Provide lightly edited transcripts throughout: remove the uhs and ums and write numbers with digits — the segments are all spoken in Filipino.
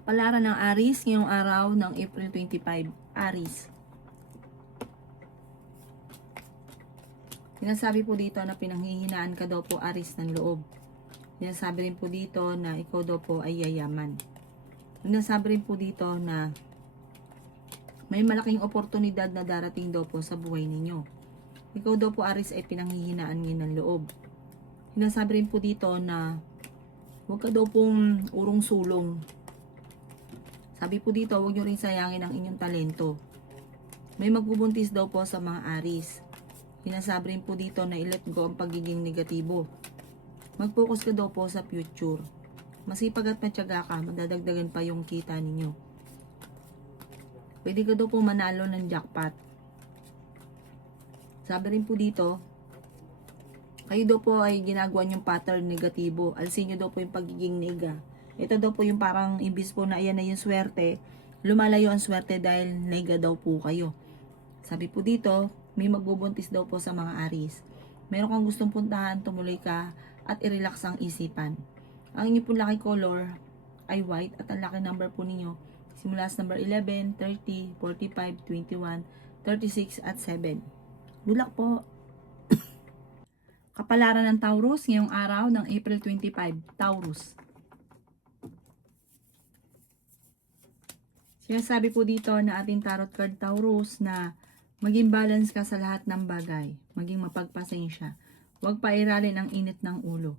Kapalaran ng Aries ngayong araw ng April 25. Aries. Sinasabi po dito na pinanghihinaan ka daw po, Aries, ng loob. Sinasabi rin po dito na ikaw daw po ay yayaman. Sinasabi rin po dito na may malaking oportunidad na darating daw po sa buhay ninyo. Ikaw daw po, Aries, ay pinanghihinaan ngayon ng loob. Sinasabi rin po dito na huwag ka daw pong urong sulong. Sabi po dito, huwag nyo rin sayangin ang inyong talento. May magbubuntis daw po sa mga Aries. Sinasabi rin po dito na i-let go ang pagiging negatibo. Mag-focus ka daw po sa future. Masipag at matyaga ka, madadagdagan pa yung kita ninyo. Pwede ka daw po manalo ng jackpot. Sabi rin po dito, kayo daw po ay ginagawa yung pattern negatibo. Alsin nyo daw po yung pagiging nega. Ito daw po yung parang imbis po na ayan na yung swerte, lumalayo ang swerte dahil nega daw po kayo. Sabi po dito, may magbubuntis daw po sa mga Aries. Meron kang gustong puntahan, tumuloy ka at i-relax ang isipan. Ang inyo po lucky color ay white at ang lucky number po ninyo simula sa number 11, 30, 45, 21, 36 at 7. Good luck po! Kapalaran ng Taurus ngayong araw ng April 25. Taurus. Sinasabi po dito na ating tarot card Taurus na maging balance ka sa lahat ng bagay. Maging mapagpasensya. Huwag pairalin ang init ng ulo.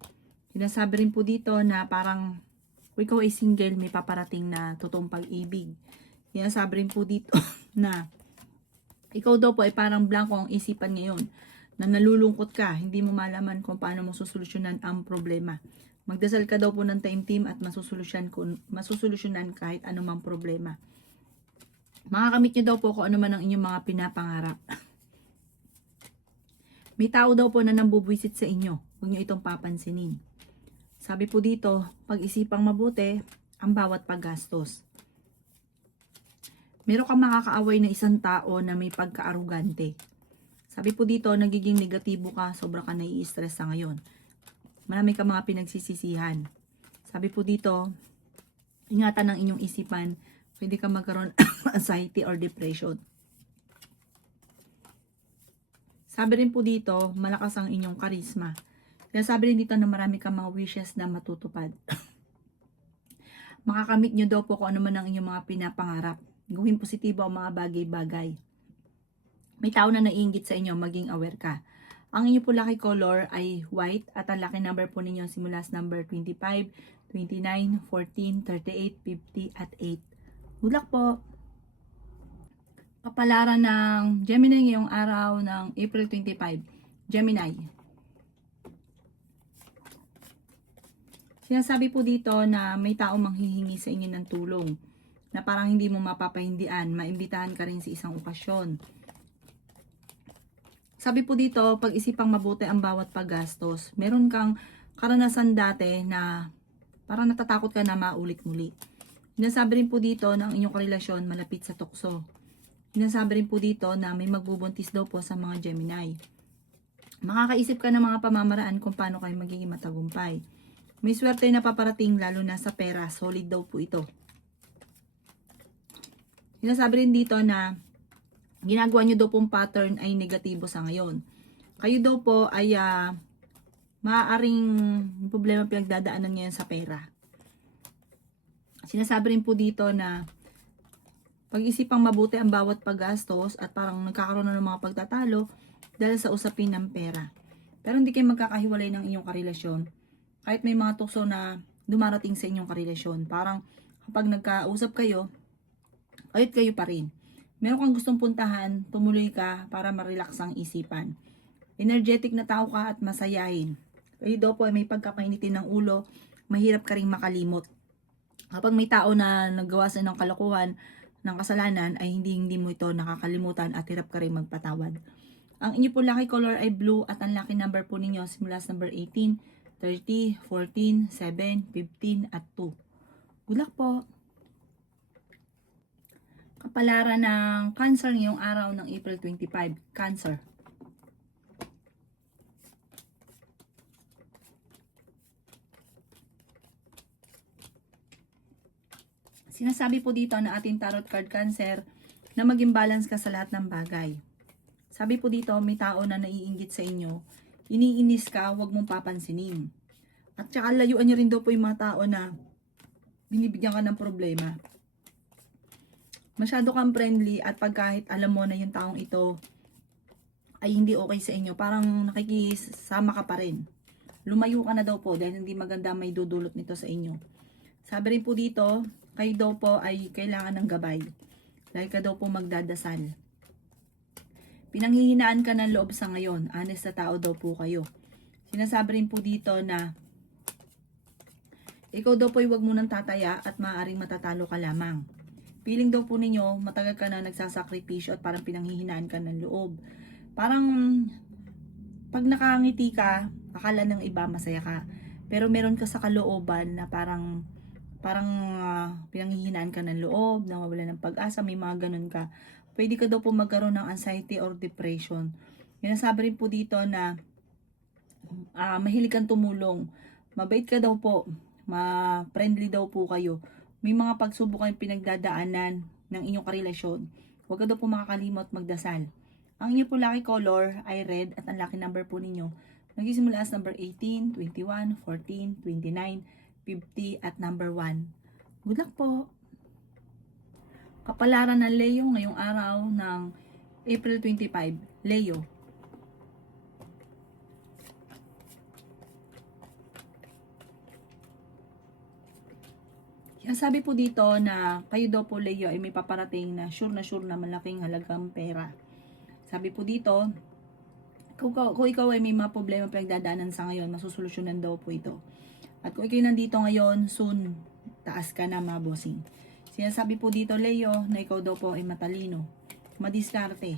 Sinasabi rin po dito na parang kung ikaw ay single, may paparating na totoong pag-ibig. Sinasabi rin po dito na ikaw daw po ay parang blanco ang isipan ngayon. Na nalulungkot ka, hindi mo malaman kung paano mo susolusyonan ang problema. Magdasal ka daw po ng time at masusolusyonan kahit anumang problema. Makakamit nyo daw po kung ano man ang inyong mga pinapangarap. May tao daw po na nambubwisit sa inyo. Huwag nyo itong papansinin. Sabi po dito, pag-isipang mabuti ang bawat paggastos. Meron kang makakaaway na isang tao na may pagka-arugante. Sabi po dito, nagiging negatibo ka, sobra ka nai-stress sa ngayon. Marami ka mga pinagsisisihan. Sabi po dito, ingatan ng inyong isipan, pwede ka magkaroon anxiety or depression. Sabi rin po dito, malakas ang inyong karisma. Kaya sabi rin dito na marami kang mga wishes na matutupad. Makakamit nyo daw po kung ano man ang inyong mga pinapangarap. Gawin positibo ang mga bagay-bagay. May tao na naiinggit sa inyo, maging aware ka. Ang inyo po lucky color ay white at ang lucky number po ninyo simula sa number 25, 29, 14, 38, 50 at 8. Good luck po! Kapalaran ng Gemini ngayong araw ng April 25. Gemini. Sinasabi po dito na may tao manghihingi sa inyo ng tulong na parang hindi mo mapapahindian, maimbitahan ka rin sa isang okasyon. Sabi po dito, pag-isipang mabuti ang bawat paggastos. Meron kang karanasan dati na parang natatakot ka na maulit-muli. Sinasabi rin po dito na ang inyong karelasyon malapit sa tukso. Sinasabi rin po dito na may magbubuntis daw po sa mga Gemini. Makakaisip ka ng mga pamamaraan kung paano kayo magiging matagumpay. May swerte na paparating lalo na sa pera. Solid daw po ito. Sinasabi rin dito na ginagawa nyo daw pong pattern ay negatibo sa ngayon. Kayo daw po ay maaaring problema pinagdadaanan ngayon sa pera. Sinasabi rin po dito na pag-isipang mabuti ang bawat paggastos at parang nagkakaroon na ng mga pagtatalo dahil sa usapin ng pera. Pero hindi kayo magkakahiwalay ng inyong karelasyon. Kahit may mga tukso na dumarating sa inyong karelasyon. Parang kapag nagkausap kayo, kahit kayo pa rin. Meron kang gustong puntahan, tumuloy ka para ma-relax ang isipan. Energetic na tao ka at masayahin. Kayo daw po ay may pagkakainitin ng ulo, mahirap ka ring makalimot. Kapag may tao na naggawa sa ng kalokohan, ng kasalanan, ay hindi mo ito nakakalimutan at hirap ka ring magpatawad. Ang inyo po lucky color ay blue at ang lucky number po ninyo simula sa number 18, 30, 14, 7, 15 at 2. Good luck po! Kapalaran ng Cancer ngayong araw ng April 25. Cancer. Sinasabi po dito na ating tarot card Cancer na maging balance ka sa lahat ng bagay. Sabi po dito, may tao na naiinggit sa inyo, iniinis ka, huwag mong papansinin. At saka layuan nyo rin daw po yung mga tao na binibigyan ka ng problema. Masyado kang friendly at pag kahit alam mo na yung taong ito ay hindi okay sa inyo, parang nakikisama ka pa rin. Lumayo ka na daw po dahil hindi maganda may dudulot nito sa inyo. Sabi rin po dito, kayo daw po ay kailangan ng gabay. Lagi ka daw po magdadasal. Pinanghihinaan ka ng loob sa ngayon. Honest na tao daw po kayo. Sinasabi rin po dito na ikaw daw po ay huwag munang tataya at maaaring matatalo ka lamang. Feeling daw po ninyo, matagal ka na nagsasakripisyo at parang pinanghihinaan ka ng loob. Parang pag nakangiti ka, akala ng iba masaya ka. Pero meron ka sa kalooban na parang pinanghihinaan ka ng loob, nawawala ng pag-asa, may mga ganun ka. Pwede ka daw po magkaroon ng anxiety or depression. Sinasabi rin po dito na mahilig kang tumulong. Mabait ka daw po. Ma-friendly daw po kayo. May mga pagsubok kayong pinagdadaanan ng inyong karelasyon. Huwag ka daw po makakalimot magdasal. Ang inyo po lucky color ay red at ang lucky number po ninyo nagsisimula as number 18, 21, 14, 29, 50 at number 1. Good luck po! Kapalaran ng Leo ngayong araw ng April 25. Leo. Sabi po dito na kayo daw po Leo ay may paparating na sure na malaking halagang pera. Sabi po dito, kung ikaw ay may mga problema pinagdadaanan sa ngayon, masusolusyonan daw po ito. At kung ikaw nandito ngayon, soon, taas ka na mga bossing. Sinasabi po dito Leo na ikaw daw po ay matalino, madiskarte.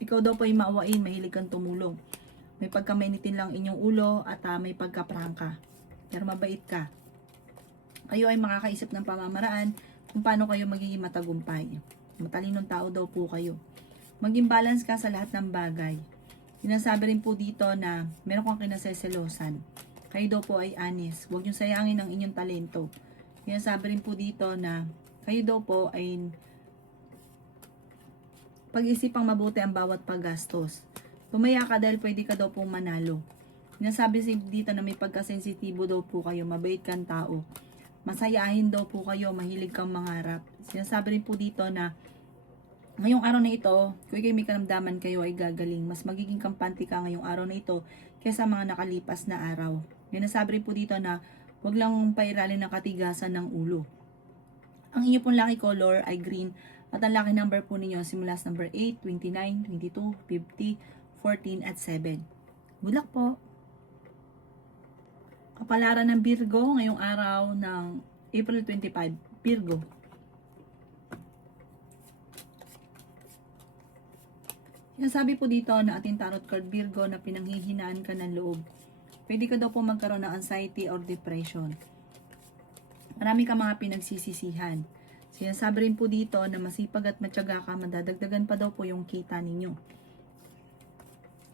Ikaw daw po ay maawain, mahilig kang tumulong. May pagkamainitin lang inyong ulo at may pagkaprangka. Pero mabait ka. Kayo ay makakaisip ng pamamaraan kung paano kayo magiging matagumpay. Matalinong tao daw po kayo. Maging balance ka sa lahat ng bagay. Sinasabi rin po dito na meron kang kinaseselosan. Kayo daw po ay honest. Huwag niyong sayangin ang inyong talento. Sinasabi rin po dito na kayo daw po ay pag-isipang mabuti ang bawat paggastos. Tumaya ka dahil pwede ka daw pong manalo. Sinasabi dito na may pagkasensitibo daw po kayo. Mabait kang tao. Masayahin daw po kayo, mahilig kang mangarap. Sinasabi rin po dito na ngayong araw na ito, kung kayo may karamdaman kayo ay gagaling. Mas magiging kampante ka ngayong araw na ito kaysa mga nakalipas na araw. Sinasabi rin po dito na huwag lang pairalin ng katigasan ng ulo. Ang inyo pong lucky color ay green at ang lucky number po ninyo simula sa number 8, 29, 22, 50, 14 at 7. Good luck po! Kapalaran ng Virgo ngayong araw ng April 25. Virgo. Sinasabi po dito na ating tarot card Virgo na pinanghihinaan ka ng loob. Pwede ka daw po magkaroon ng anxiety or depression. Marami ka mga pinagsisisihan. Sinasabi rin po dito na masipag at matyaga ka, madadagdagan pa daw po yung kita ninyo.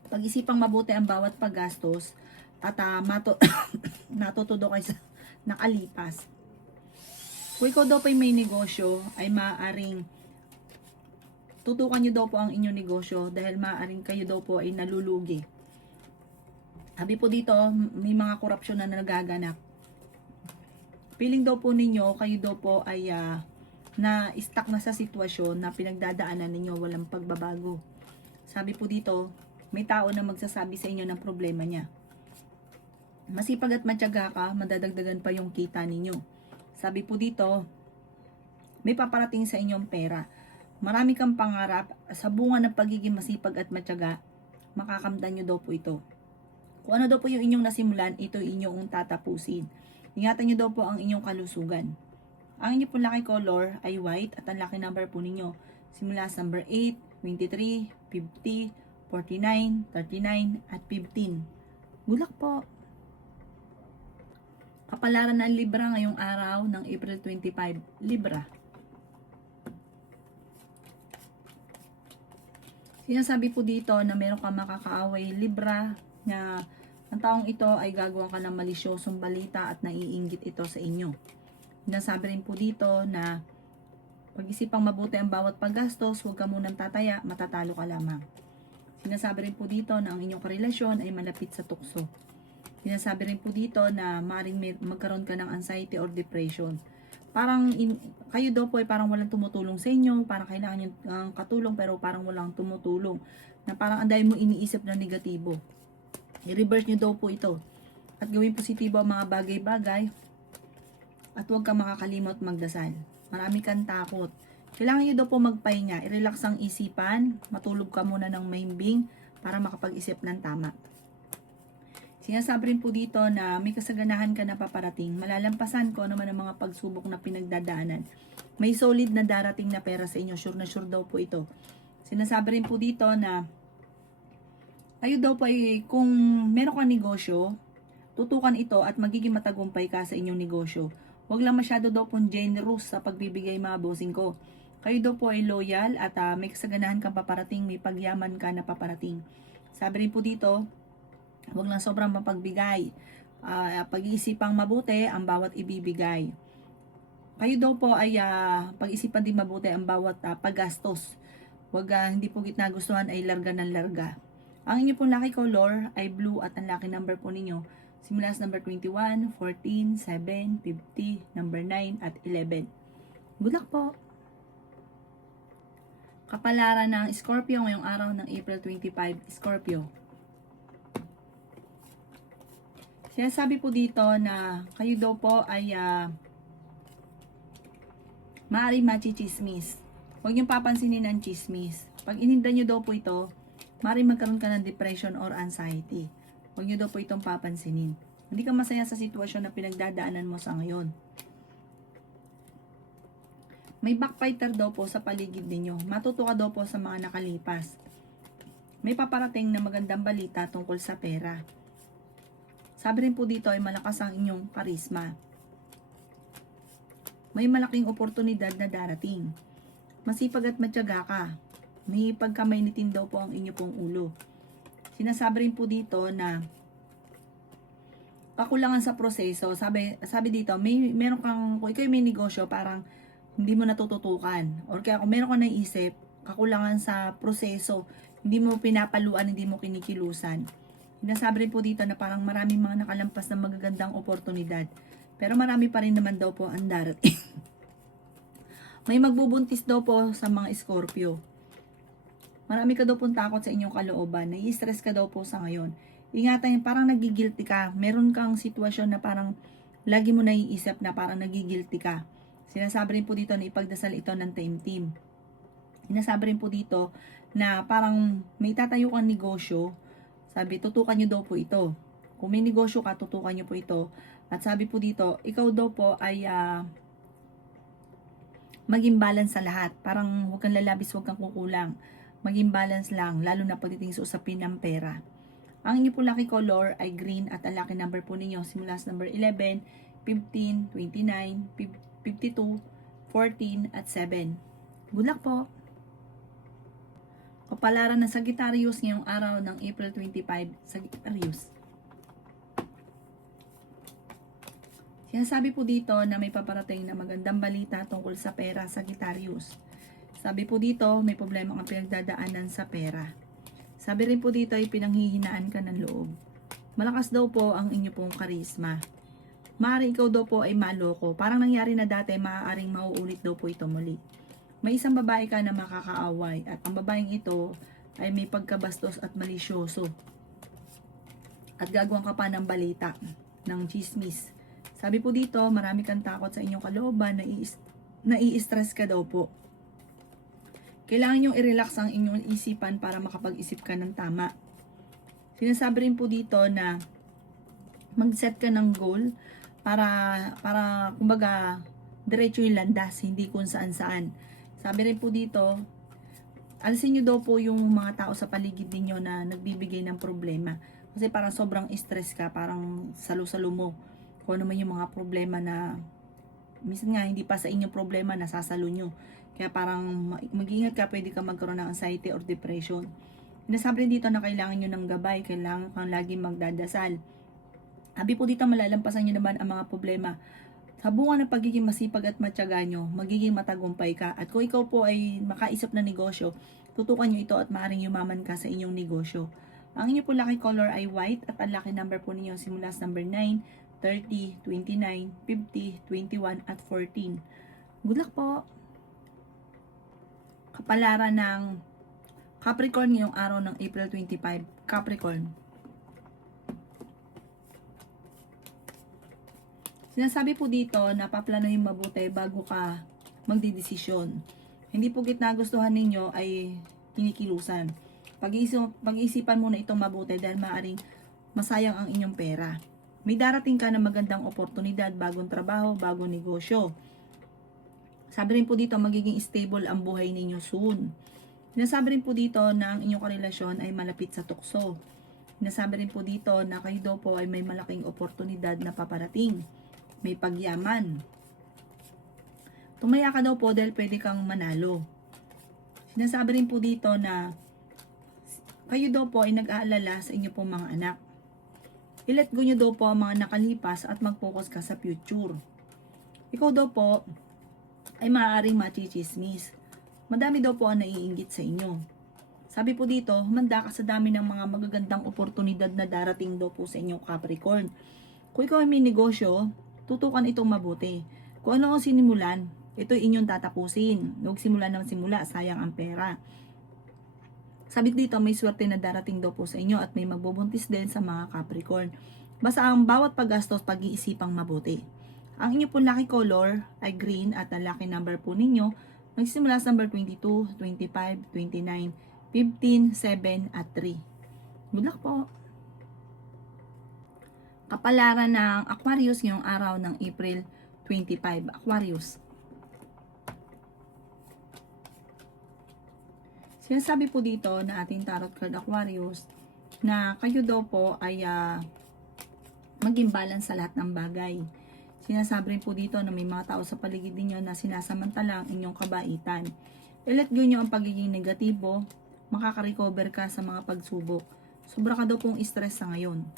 Pag-isipang mabuti ang bawat paggastos at natutudo kayo sa nakalipas. Kung ikaw daw po may negosyo, ay maaaring tutukan nyo daw po ang inyong negosyo dahil maaaring kayo daw po ay nalulugi. Sabi po dito, may mga korupsyon na nagaganap. Feeling daw po ninyo, kayo daw po ay na-stuck na sa sitwasyon na pinagdadaanan ninyo walang pagbabago. Sabi po dito, may tao na magsasabi sa inyo ng problema niya. Masipag at matyaga ka, madadagdagan pa yung kita ninyo. Sabi po dito, may paparating sa inyong pera. Marami kang pangarap, sa bunga ng pagiging masipag at matyaga, makakamtan nyo daw po ito. Kung ano daw po yung inyong nasimulan, ito inyong tatapusin. Ingatan nyo daw po ang inyong kalusugan. Ang inyong po lucky color ay white at ang lucky number po ninyo simula sa number 8, 23, 50, 49, 39 at 15. Good luck po! Kapalaran ng Libra ngayong araw ng April 25. Libra. Sinasabi po dito na meron ka makakaaway Libra na ang taong ito ay gagawa ka ng malisyosong balita at naiinggit ito sa inyo. Sinasabi rin po dito na pag-isipang mabuti ang bawat paggastos, huwag ka munang tataya, matatalo ka lamang. Sinasabi rin po dito na ang inyong karelasyon ay malapit sa tukso. Sinasabi rin po dito na maaaring magkaroon ka ng anxiety or depression. Kayo daw po ay parang walang tumutulong sa inyo, parang kailangan nyo katulong pero parang walang tumutulong. Na parang ang dami mo iniisip na negatibo. I-reverse nyo daw po ito. At gawin positibo ang mga bagay-bagay. At huwag kang makakalimot magdasal. Marami kang takot. Kailangan nyo daw po magpahinga. I-relax ang isipan. Matulog ka muna ng mahimbing para makapag-isip ng tama. Sinasabi rin po dito na may kasaganahan ka na paparating. Malalampasan ko naman ang mga pagsubok na pinagdadaanan. May solid na darating na pera sa inyo. Sure na sure daw po ito. Sinasabi rin po dito na kayo daw po ay kung meron kang negosyo, tutukan ito at magiging matagumpay ka sa inyong negosyo. Huwag lang masyado daw pong generous sa pagbibigay mga bossing ko. Kayo daw po ay loyal at may kasaganahan kang paparating, may pagyaman ka na paparating. Sabi rin po dito, huwag lang sobrang mapagbigay. Pag-iisipang mabuti ang bawat ibibigay. Kayo daw po ay pag-isipan din mabuti ang bawat paggastos. Huwag hindi po gitna gustuhan ay larga ng larga. Ang inyo pong lucky color ay blue at ang lucky number po ninyo simula sa number 21, 14, 7, 50, number 9 at 11. Good luck po! Kapalaran ng Scorpio ngayong araw ng April 25, Scorpio. Sinasabi po dito na kayo daw po ay maaaring machichismis. Huwag niyong papansinin ang chismis. Pag ininda niyo daw po ito, maaaring magkaroon ka ng depression or anxiety. Huwag niyo daw po itong papansinin. Hindi ka masaya sa sitwasyon na pinagdadaanan mo sa ngayon. May backfighter daw po sa paligid ninyo. Matuto ka daw po sa mga nakalipas. May paparating na magandang balita tungkol sa pera. Sabi rin po dito ay malakas ang inyong karisma. May malaking oportunidad na darating. Masipag at matyaga ka. May pagkamainitin daw po ang inyo pong ulo. Sinasabi rin po dito na kakulangan sa proseso. Sabi dito, meron kang, kung ikaw may negosyo, parang hindi mo natututukan. Or kaya kung meron kang naisip, kakulangan sa proseso, hindi mo pinapaluan, hindi mo kinikilusan. Sinasabi rin po dito na parang maraming mga nakalampas na magagandang oportunidad. Pero marami pa rin naman daw po ang darating. May magbubuntis daw po sa mga Scorpio. Marami ka daw pong takot sa inyong kalooban. Nai-stress ka daw po sa ngayon. Ingatan, parang nagigilty ka. Meron kang sitwasyon na parang lagi mo naiisip na parang nagigilty ka. Sinasabi rin po dito na ipagdasal ito ng team. Sinasabi rin po dito na parang may tatayo kang negosyo. Sabi, tutukan nyo daw po ito. Kung may negosyo ka, tutukan nyo po ito. At sabi po dito, ikaw daw po ay maging balance sa lahat. Parang huwag kang lalabis, huwag kang kukulang. Maging balance lang, lalo na pagdating sa usapin ng pera. Ang inyo po lucky color ay green at ang lucky number po ninyo simula sa number 11, 15, 29, 52, 14 at 7. Good luck po! Kapalaran ng Sagittarius ngayong araw ng April 25, Sagittarius. Sinasabi po dito na may paparating na magandang balita tungkol sa pera, Sagittarius. Sabi po dito, may problema kang pinagdadaanan sa pera. Sabi rin po dito ay pinanghihinaan ka ng loob. Malakas daw po ang inyo pong karisma. Maaaring ikaw daw po ay maloko. Parang nangyari na dati, maaaring mauulit daw po ito muli. May isang babae ka na makakaaway at ang babaeng ito ay may pagkabastos at malisyoso. At gagawin ka pa ng balita, ng chismis. Sabi po dito, marami kang takot sa inyong kalooban, nai-stress ka daw po. Kailangan nyo i-relax ang inyong isipan para makapag-isip ka ng tama. Sinasabi rin po dito na mag-set ka ng goal para kumbaga diretso yung landas, hindi kung saan-saan. Sabi rin po dito, alisin nyo daw po yung mga tao sa paligid ninyo na nagbibigay ng problema. Kasi parang sobrang stress ka, parang salo-salo mo. Kung ano man yung mga problema na minsan nga hindi pa sa inyong problema, nasasalo nyo. Kaya parang mag-ingat ka, pwede ka magkaroon ng anxiety or depression. Sinasabi rin dito na kailangan nyo ng gabay, kailangan kang laging magdadasal. Sabi po dito, malalampasan nyo naman ang mga problema. Sa bunga ng pagiging masipag at matyaga nyo, magiging matagumpay ka. At kung ikaw po ay makaisip ng negosyo, tutukan nyo ito at maaaring yumaman ka sa inyong negosyo. Ang inyo po lucky color ay white at ang lucky number po ninyo simula sa number 9, 30, 29, 50, 21 at 14. Good luck po! Kapalaran ng Capricorn ngayong araw ng April 25. Capricorn. Sinasabi po dito na paplanuhin mabuti bago ka magdidesisyon. Hindi po gitna gustuhan ninyo ay kinikilusan. Pag-iisipan muna itong mabuti dahil maaaring masayang ang inyong pera. May darating ka na magandang oportunidad, bagong trabaho, bagong negosyo. Sabi rin po dito, magiging stable ang buhay ninyo soon. Sinasabi rin po dito na ang inyong karelasyon ay malapit sa tukso. Sinasabi rin po dito na kayo daw po ay may malaking oportunidad na paparating. May pagyaman. Tumaya ka daw po dahil pwede kang manalo. Sinasabi rin po dito na kayo daw po ay nag-aalala sa inyo pong mga anak. I-let go nyo daw po ang mga nakalipas at mag-focus ka sa future. Ikaw daw po ay maaaring machichismis. Madami daw po ang naiinggit sa inyo. Sabi po dito, humanda ka sa dami ng mga magagandang oportunidad na darating daw po sa inyong Capricorn. Kung ikaw ay may negosyo, tutukan itong mabuti. Kung ano ang sinimulan, ito inyong tatapusin. Huwag simulan ng simula, sayang ang pera. Sabi dito, may swerte na darating daw po sa inyo at may magbubuntis din sa mga Capricorn. Basta ang bawat paggastos, pag-iisipang mabuti. Ang inyo pong lucky color ay green at ang lucky number po ninyo nagsimula sa number 22, 25, 29, 15, 7 at 3. Good luck po! Kapalaran ng Aquarius ngayong araw ng April 25. Aquarius. Sinasabi po dito na ating tarot card Aquarius na kayo daw po ay maging balance sa lahat ng bagay. Sinasabi rin po dito na may mga tao sa paligid ninyo na sinasamantala ang inyong kabaitan. I-let go nyo ang pagiging negatibo, makaka-recover ka sa mga pagsubok. Sobra ka daw pong stress sa ngayon.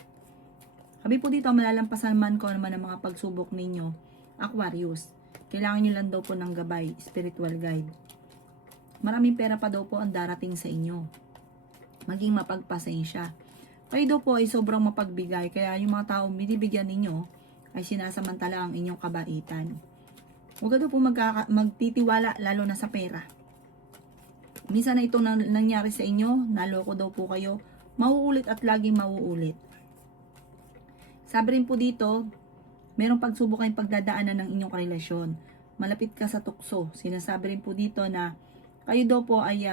Sabi po dito, malalampasan man ko naman ang mga pagsubok ninyo, Aquarius. Kailangan nyo lang daw po ng gabay, spiritual guide. Maraming pera pa daw po ang darating sa inyo. Maging mapagpasensya. Kayo daw po ay sobrang mapagbigay, kaya yung mga taong binibigyan ninyo ay sinasamantala ang inyong kabaitan. Huwag daw po magtitiwala lalo na sa pera. Minsan na ito nangyari sa inyo, naloko daw po kayo, mauulit at laging mauulit. Sabi rin po dito, merong pagsubok kayong pagdadaanan ng inyong relasyon. Malapit ka sa tukso. Sinasabi rin po dito na kayo daw po ay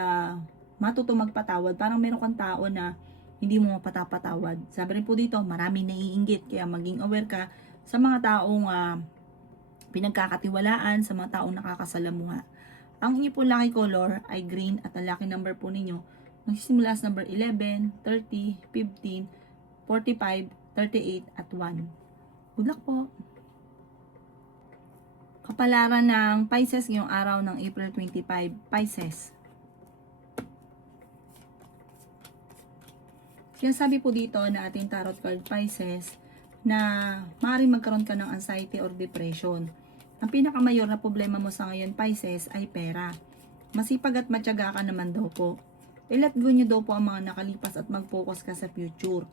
matuto magpatawad. Parang meron kang tao na hindi mo mapatapatawad. Sabi rin po dito, maraming naiinggit. Kaya maging aware ka sa mga taong pinagkakatiwalaan, sa mga taong nakakasalamuha. Ang inyo po lucky color ay green at ang lucky number po ninyo magsisimula sa number 11, 30, 15, 45, 38 at 1. Good luck po! Kapalaran ng Pisces ngayong araw ng April 25. Pisces. Sinasabi po dito na ating tarot card Pisces na maaaring magkaroon ka ng anxiety or depression. Ang pinakamayor na problema mo sa ngayon Pisces ay pera. Masipag at matyaga ka naman daw po. I-let go nyo daw po ang mga nakalipas at mag-focus ka sa future.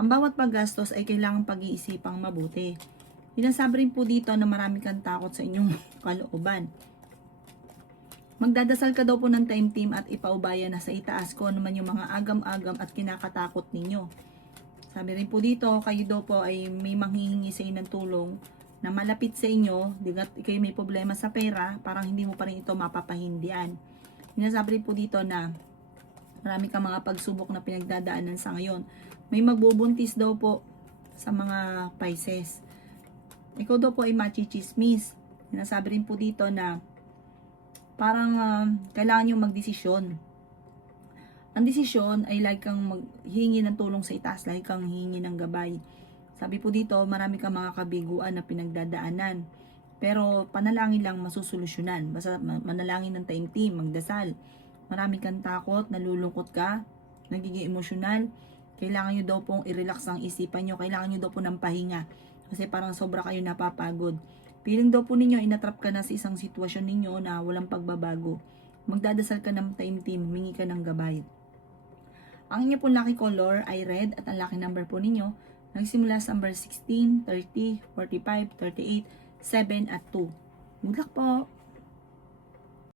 Ang bawat paggastos ay kailangang pag-iisipang mabuti. Sinasabi rin po dito na marami kang takot sa inyong kalooban. Magdadasal ka daw po ng time team at ipaubaya na sa itaas ko naman yung mga agam-agam at kinakatakot ninyo. Sabi rin po dito, kayo daw po ay may manghihingi sa inyo ng tulong na malapit sa inyo, digat kayo may problema sa pera, parang hindi mo pa rin ito mapapahindian. Sinasabi rin po dito na marami kang mga pagsubok na pinagdadaanan sa ngayon. May magbubuntis daw po sa mga Pisces. Ikaw daw po ay machichismis. Sinasabi rin po dito na parang kailangan nyo magdesisyon. Ang desisyon ay like kang maghingi ng tulong sa itaas, like kang hingi ng gabay. Sabi po dito, marami kang mga kabiguan na pinagdadaanan. Pero panalangin lang masusolusyonan. Basta manalangin ng time team, magdasal. Marami kang takot, nalulungkot ka, nagiging emosyonal. Kailangan nyo daw pong i-relax ang isipan nyo. Kailangan nyo daw po ng pahinga. Kasi parang sobra kayo napapagod. Feeling daw po ninyo, inatrap ka na sa isang sitwasyon ninyo na walang pagbabago. Magdadasal ka ng taimtim, humingi ka ng gabay. Ang inyo pong lucky color ay red at ang lucky number po ninyo nagsimula sa number 16, 30, 45, 38, 7 at 2. Good luck po!